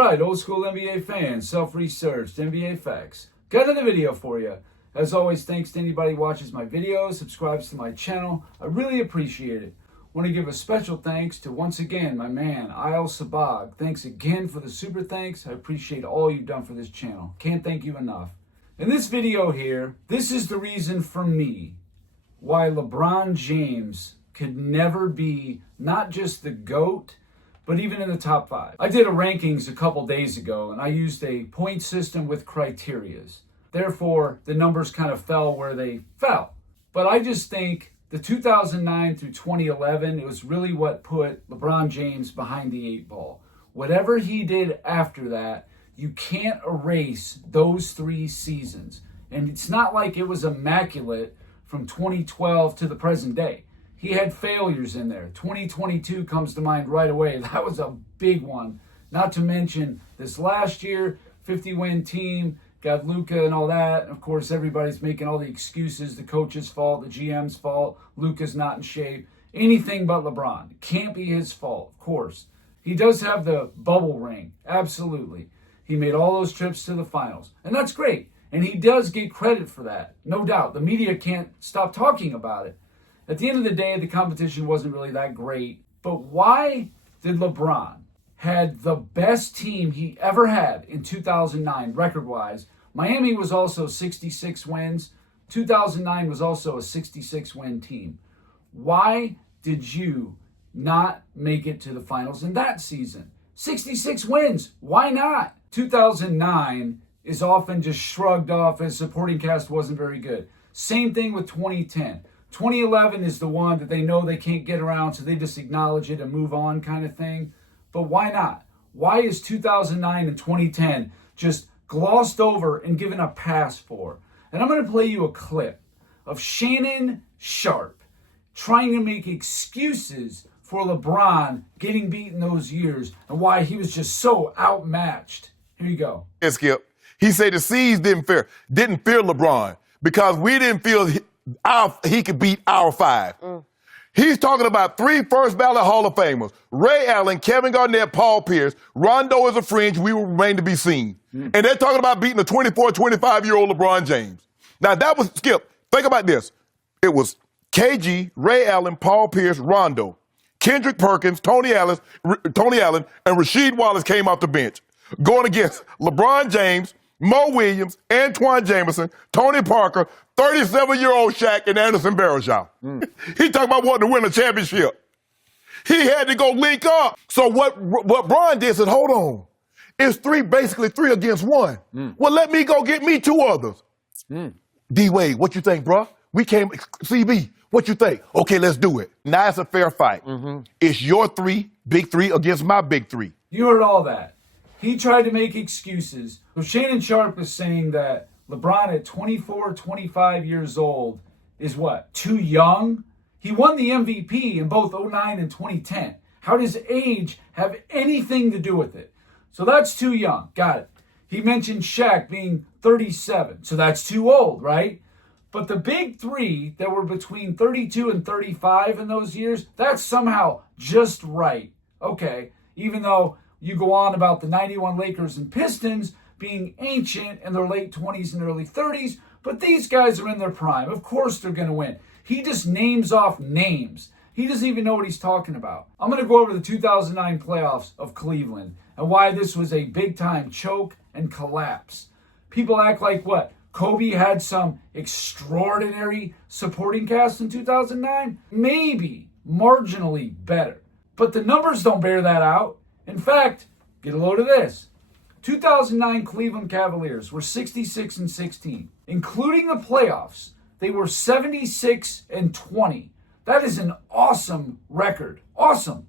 right, old school NBA fans, self-researched, NBA facts. Got another video for you. As always, thanks to anybody who watches my videos, subscribes to my channel. I really appreciate it. Want to give a special thanks to, once again, my man, Isle Sabag. Thanks again for the super thanks. I appreciate all you've done for this channel. Can't thank you enough. In this video here, this is the reason for me why LeBron James could never be not just the GOAT, but even in the top 5. I did a rankings a couple days ago, and I used a point system with criterias. Therefore, the numbers kind of fell where they fell. But I just think the 2009 through 2011, it was really what put LeBron James behind the 8 ball. Whatever he did after that, you can't erase those 3 seasons. And it's not like it was immaculate from 2012 to the present day. He had failures in there. 2022 comes to mind right away. That was a big one. Not to mention this last year, 50-win team, got Luka and all that. Of course, everybody's making all the excuses. The coach's fault, the GM's fault. Luka's not in shape. Anything but LeBron. It can't be his fault, of course. He does have the bubble ring. Absolutely. He made all those trips to the finals. And that's great. And he does get credit for that. No doubt. The media can't stop talking about it. At the end of the day, the competition wasn't really that great. But why did LeBron had the best team he ever had in 2009, record-wise? Miami was also 66 wins. 2009 was also a 66-win team. Why did you not make it to the finals in that season? 66 wins. Why not? 2009 is often just shrugged off as supporting cast wasn't very good. Same thing with 2010. 2011 is the one that they know they can't get around, so they just acknowledge it and move on kind of thing. But why not? Why is 2009 and 2010 just glossed over and given a pass for? And I'm going to play you a clip of Shannon Sharpe trying to make excuses for LeBron getting beaten those years and why he was just so outmatched. Here you go. Hey, Skip. He said the C's didn't fear LeBron because we didn't feel he could beat our 5. He's talking about 3 first-ballot Hall of Famers: Ray Allen, Kevin Garnett, Paul Pierce. Rondo is a fringe. We will remain to be seen. And they're talking about beating a 24, 25-year-old LeBron James. Now, that was, Skip, think about this. It was KG, Ray Allen, Paul Pierce, Rondo, Kendrick Perkins, Tony Allen, and Rasheed Wallace came off the bench, going against LeBron James, Mo Williams, Antoine Jameson, Tony Parker, 37-year-old Shaq, and Anderson Varejao. He talking about wanting to win a championship. He had to go link up. So what Bron did said, hold on. It's basically 3 against 1. Well, let me go get me 2 others. D-Wade, what you think, bro? CB, what you think? Okay, let's do it. Now it's a fair fight. It's your 3, big 3, against my big 3. You heard all that. He tried to make excuses. Well, Shannon Sharpe is saying that LeBron at 24, 25 years old is what? Too young? He won the MVP in both 2009 and 2010. How does age have anything to do with it? So that's too young. Got it. He mentioned Shaq being 37. So that's too old, right? But the big 3 that were between 32 and 35 in those years, that's somehow just right. Okay, even though you go on about the 91 Lakers and Pistons being ancient in their late 20s and early 30s, but these guys are in their prime. Of course they're going to win. He just names off names. He doesn't even know what he's talking about. I'm going to go over the 2009 playoffs of Cleveland and why this was a big-time choke and collapse. People act like what? Kobe had some extraordinary supporting cast in 2009? Maybe marginally better. But the numbers don't bear that out. In fact, get a load of this. 2009 Cleveland Cavaliers were 66-16. Including the playoffs, they were 76-20. That is an awesome record. Awesome.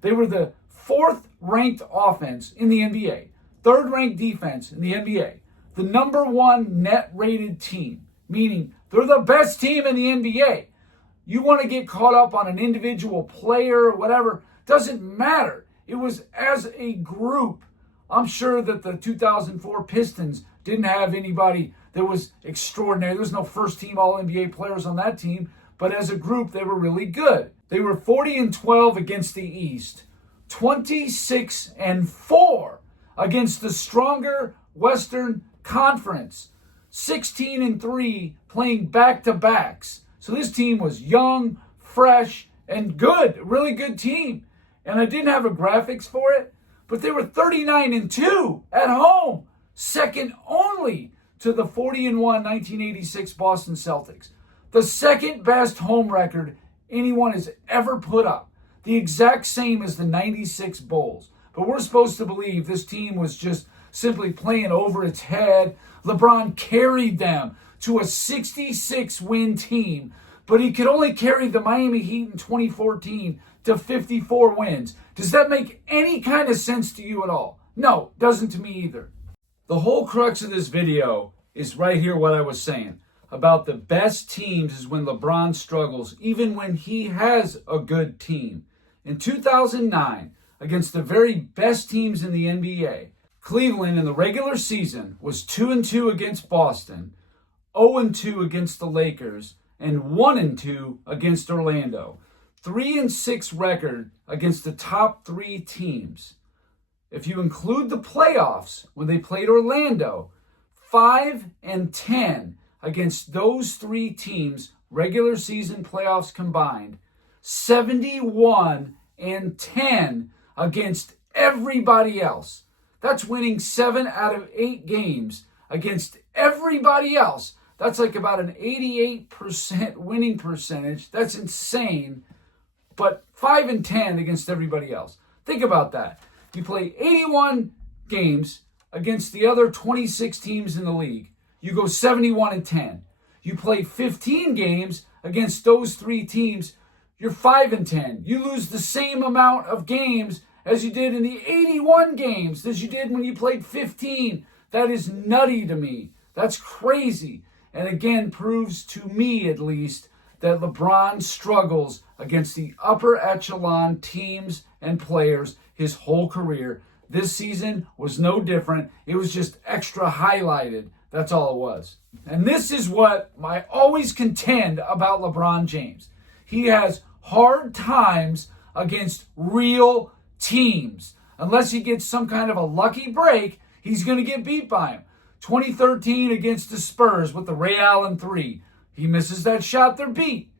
They were the 4th ranked offense in the NBA, 3rd ranked defense in the NBA, the number 1 net rated team, meaning they're the best team in the NBA. You want to get caught up on an individual player or whatever, doesn't matter. It was as a group. I'm sure that the 2004 Pistons didn't have anybody that was extraordinary. There was no first-team All-NBA players on that team, but as a group, they were really good. They were 40-12 against the East, 26-4 against the stronger Western Conference. 16-3 playing back-to-backs. So this team was young, fresh, and good. Really good team. And I didn't have a graphics for it, but they were 39-2 at home. Second only to the 40-1 1986 Boston Celtics. The second best home record anyone has ever put up. The exact same as the 96 Bulls. But we're supposed to believe this team was just simply playing over its head. LeBron carried them to a 66-win team, but he could only carry the Miami Heat in 2014 to 54 wins. Does that make any kind of sense to you at all? No, doesn't to me either. The whole crux of this video is right here what I was saying about the best teams is when LeBron struggles, even when he has a good team. In 2009, against the very best teams in the NBA, Cleveland in the regular season was 2-2 against Boston, 0-2 against the Lakers, and 1-2 against Orlando. 3-6 record against the top three teams. If you include the playoffs, when they played Orlando, 5-10 against those three teams, regular season playoffs combined, 71-10 against everybody else. That's winning 7 out of 8 games against everybody else. That's like about an 88% winning percentage. That's insane. But 5-10 against everybody else. Think about that. You play 81 games against the other 26 teams in the league. You go 71-10. You play 15 games against those three teams. You're 5-10. You lose the same amount of games as you did in the 81 games as you did when you played 15. That is nutty to me. That's crazy. And again, proves to me at least that LeBron struggles against the upper echelon teams and players his whole career. This season was no different. It was just extra highlighted. That's all it was. And this is what I always contend about LeBron James. He has hard times against real teams. Unless he gets some kind of a lucky break, he's going to get beat by him. 2013 against the Spurs with the Ray Allen 3. He misses that shot, they're beat.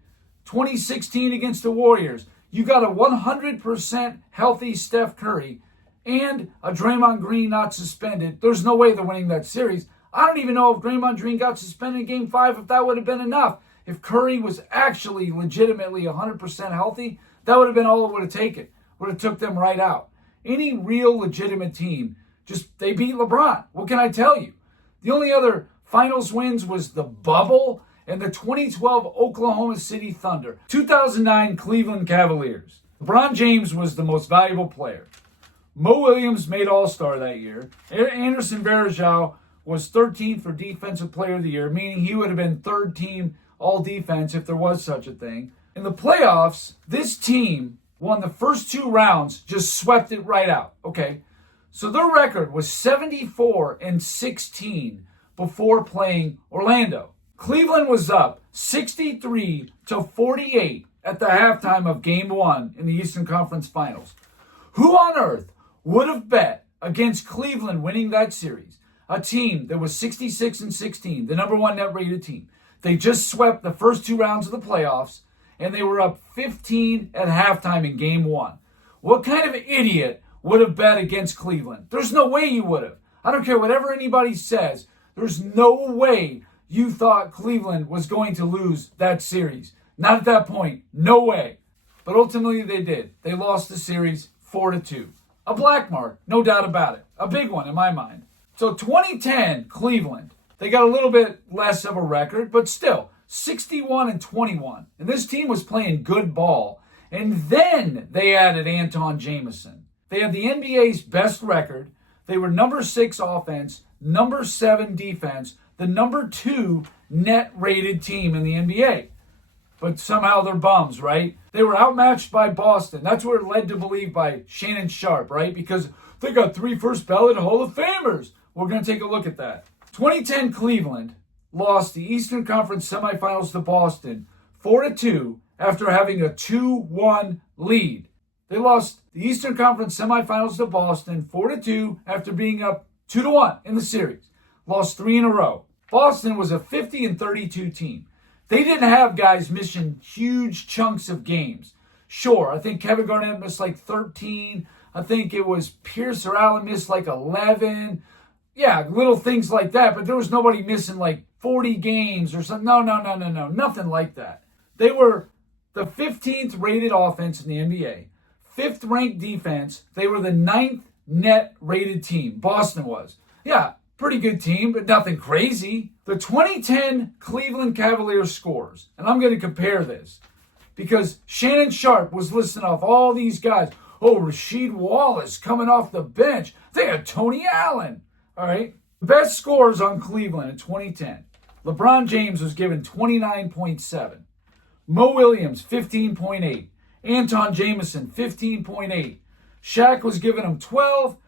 2016 against the Warriors. You got a 100% healthy Steph Curry and a Draymond Green not suspended. There's no way they're winning that series. I don't even know if Draymond Green got suspended in Game 5, if that would have been enough. If Curry was actually legitimately 100% healthy, that would have been all it would have taken. Would have took them right out. Any real legitimate team, they beat LeBron. What can I tell you? The only other finals wins was the bubble and the 2012 Oklahoma City Thunder. 2009 Cleveland Cavaliers. LeBron James was the most valuable player. Mo Williams made All-Star that year. Anderson Varejao was 13th for Defensive Player of the Year, meaning he would have been third team All-Defense if there was such a thing. In the playoffs, this team won the first 2 rounds, just swept it right out. Okay, so their record was 74-16 before playing Orlando. Cleveland was up 63-48 at the halftime of Game 1 in the Eastern Conference Finals. Who on earth would have bet against Cleveland winning that series? A team that was 66-16, the number 1 net rated team. They just swept the first 2 rounds of the playoffs, and they were up 15 at halftime in Game 1. What kind of idiot would have bet against Cleveland? There's no way you would have. I don't care whatever anybody says. There's no way you thought Cleveland was going to lose that series. Not at that point. No way. But ultimately they did. They lost the series 4-2. A black mark, no doubt about it. A big one in my mind. So 2010, Cleveland. They got a little bit less of a record, but still, 61-21. And this team was playing good ball. And then they added Anton Jamison. They had the NBA's best record. They were number 6 offense, number 7 defense, the number 2 net rated team in the NBA. But somehow they're bums, right? They were outmatched by Boston. That's what it led to believe by Shannon Sharpe, right? Because they got 3 first ballot Hall of Famers. We're going to take a look at that. 2010 Cleveland lost the Eastern Conference semifinals to Boston 4-2 after having a 2-1 lead. They lost the Eastern Conference semifinals to Boston 4-2 after being up 2-1 in the series. Lost 3 in a row. Boston was a 50-32 team. They didn't have guys missing huge chunks of games. Sure, I think Kevin Garnett missed like 13. I think it was Pierce or Allen missed like 11. Yeah, little things like that, but there was nobody missing like 40 games or something. No, nothing like that. They were the 15th rated offense in the NBA, 5th ranked defense. They were the 9th net rated team. Boston was. Yeah, pretty good team, but nothing crazy. The 2010 Cleveland Cavaliers scores, and I'm going to compare this because Shannon Sharpe was listing off all these guys. Oh, Rasheed Wallace coming off the bench. They had Tony Allen. All right. The best scores on Cleveland in 2010. LeBron James was given 29.7. Mo Williams, 15.8. Anton Jamison, 15.8. Shaq was giving him 12.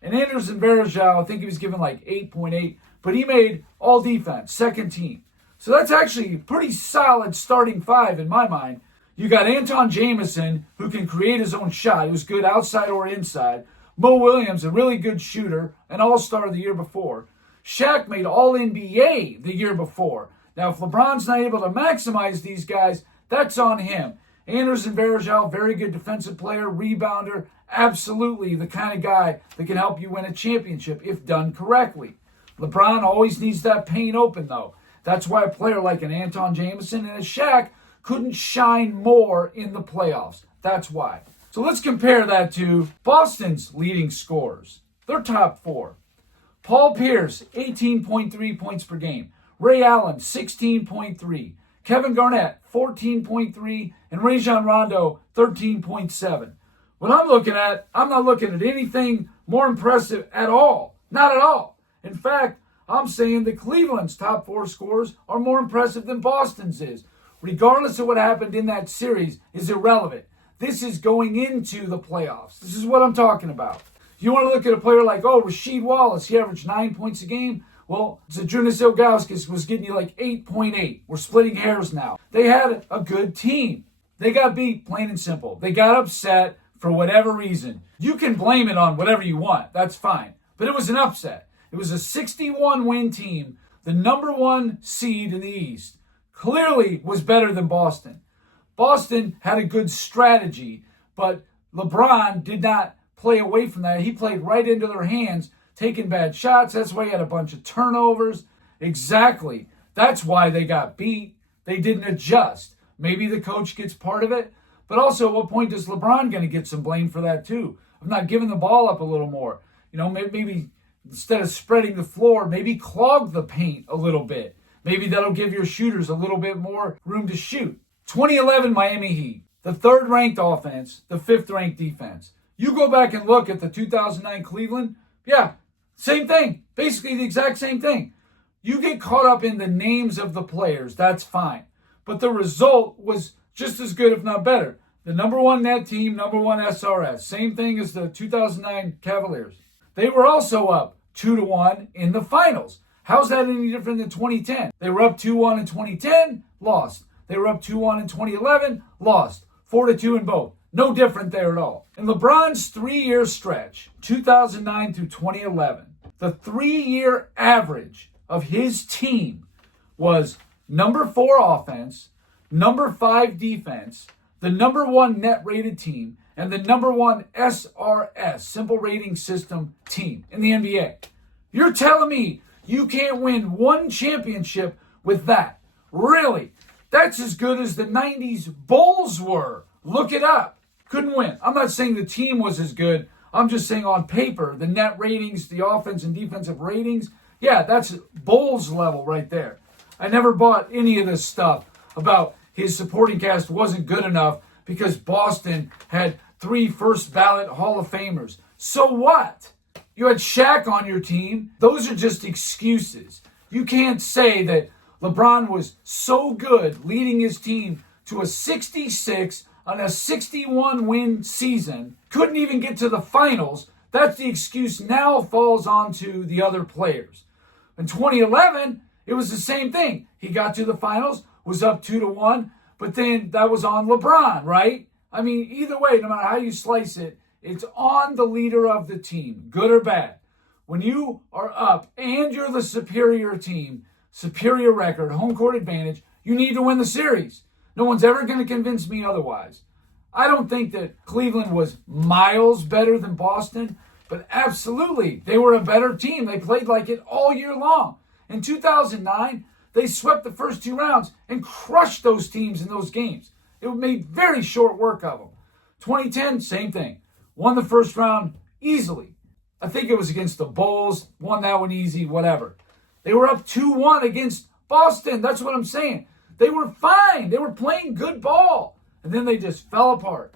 And Anderson Varejao, I think he was given like 8.8. But he made all defense, second team. So that's actually a pretty solid starting five in my mind. You got Anton Jamison, who can create his own shot. He was good outside or inside. Mo Williams, a really good shooter, an all-star the year before. Shaq made All-NBA the year before. Now, if LeBron's not able to maximize these guys, that's on him. Anderson Varejao, very good defensive player, rebounder, absolutely the kind of guy that can help you win a championship if done correctly. LeBron always needs that paint open, though. That's why a player like an Anton Jamison and a Shaq couldn't shine more in the playoffs. That's why. So let's compare that to Boston's leading scorers. Their top four. Paul Pierce, 18.3 points per game. Ray Allen, 16.3. Kevin Garnett, 14.3. And Rajon Rondo, 13.7. What I'm looking at, I'm not looking at anything more impressive at all. Not at all. In fact, I'm saying that Cleveland's top four scorers are more impressive than Boston's is. Regardless of what happened in that series is irrelevant. This is going into the playoffs. This is what I'm talking about. You want to look at a player like, Rasheed Wallace, he averaged 9 points a game. Well, Zydrunas Ilgauskas was getting you like 8.8. We're splitting hairs now. They had a good team. They got beat, plain and simple. They got upset for whatever reason. You can blame it on whatever you want. That's fine. But it was an upset. It was a 61-win team, the number one seed in the East. Clearly was better than Boston. Boston had a good strategy, but LeBron did not play away from that. He played right into their hands, taking bad shots. That's why he had a bunch of turnovers. Exactly. That's why they got beat. They didn't adjust. Maybe the coach gets part of it, but also at what point is LeBron going to get some blame for that too? Of not giving the ball up a little more. Maybe instead of spreading the floor, maybe clog the paint a little bit. Maybe that'll give your shooters a little bit more room to shoot. 2011 Miami Heat, the 3rd-ranked offense, the 5th-ranked defense. You go back and look at the 2009 Cleveland, yeah, same thing. Basically the exact same thing. You get caught up in the names of the players, that's fine. But the result was just as good, if not better. The number one net team, number one SRS. Same thing as the 2009 Cavaliers. They were also up 2-1 in the finals. How's that any different than 2010? They were up 2-1 in 2010, lost. They were up 2-1 in 2011, lost. 4-2 in both. No different there at all. In LeBron's 3-year stretch, 2009 through 2011, the 3-year average of his team was number 4 offense, number 5 defense, the number 1 net rated team, and the number 1 SRS, simple rating system team in the NBA. You're telling me you can't win one championship with that? Really? That's as good as the 90s Bulls were. Look it up. Couldn't win. I'm not saying the team was as good. I'm just saying on paper, the net ratings, the offense and defensive ratings, yeah, that's Bulls level right there. I never bought any of this stuff about his supporting cast wasn't good enough because Boston had 3 first-ballot Hall of Famers. So what? You had Shaq on your team. Those are just excuses. You can't say that LeBron was so good leading his team to a 66 on a 61-win season, couldn't even get to the finals. That's the excuse now falls onto the other players. In 2011, it was the same thing. He got to the finals, was up 2-1, but then that was on LeBron, right? I mean, either way, no matter how you slice it, it's on the leader of the team, good or bad. When you are up and you're the superior team, superior record, home court advantage, you need to win the series. No one's ever going to convince me otherwise. I don't think that Cleveland was miles better than Boston, but absolutely, they were a better team. They played like it all year long. In 2009, they swept the first 2 rounds and crushed those teams in those games. It made very short work of them. 2010, same thing. Won the first round easily. I think it was against the Bulls. Won that one easy, whatever. They were up 2-1 against Boston. That's what I'm saying. They were fine. They were playing good ball. And then they just fell apart.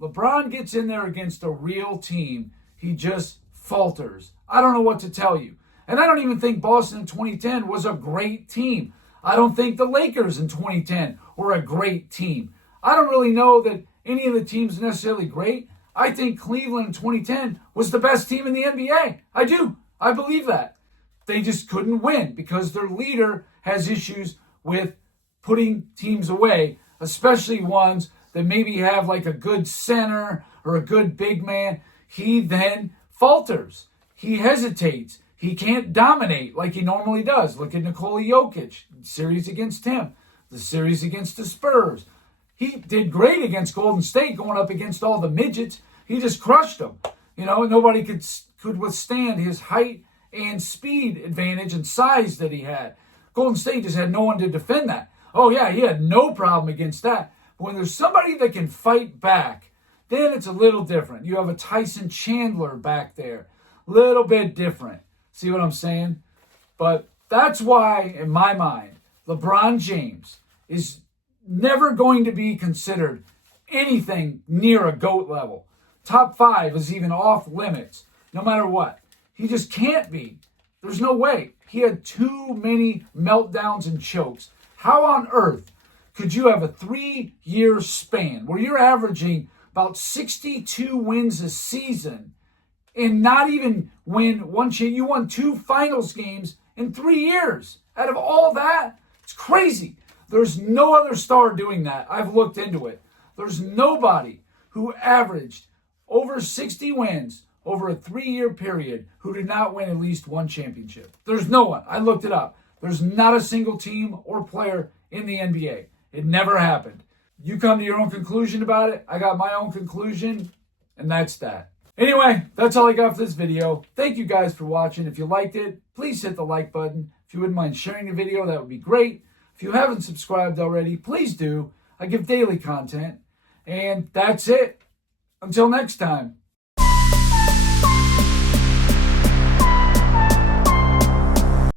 LeBron gets in there against a real team. He just falters. I don't know what to tell you. And I don't even think Boston in 2010 was a great team. I don't think the Lakers in 2010 were a great team. I don't really know that any of the teams are necessarily great. I think Cleveland in 2010 was the best team in the NBA. I do. I believe that. They just couldn't win because their leader has issues with putting teams away, especially ones that maybe have like a good center or a good big man. He then falters. He hesitates. He can't dominate like he normally does. Look at Nikola Jokic, series against him, the series against the Spurs. He did great against Golden State going up against all the midgets. He just crushed them. You know, nobody could withstand his height and speed advantage and size that he had. Golden State just had no one to defend that. Oh, yeah, he had no problem against that. But when there's somebody that can fight back, then it's a little different. You have a Tyson Chandler back there. Little bit different. See what I'm saying? But that's why, in my mind, LeBron James is never going to be considered anything near a GOAT level. Top 5 is even off limits, no matter what. He just can't be. There's no way. He had too many meltdowns and chokes. How on earth could you have a 3-year span where you're averaging about 62 wins a season and not even win one championship? You won 2 finals games in 3 years. Out of all that, it's crazy. There's no other star doing that. I've looked into it. There's nobody who averaged over 60 wins over a 3-year period who did not win at least one championship. There's no one. I looked it up. There's not a single team or player in the NBA. It never happened. You come to your own conclusion about it. I got my own conclusion, and that's that. Anyway, that's all I got for this video. Thank you guys for watching. If you liked it, please hit the like button. If you wouldn't mind sharing the video, that would be great. If you haven't subscribed already, please do. I give daily content. And that's it. Until next time.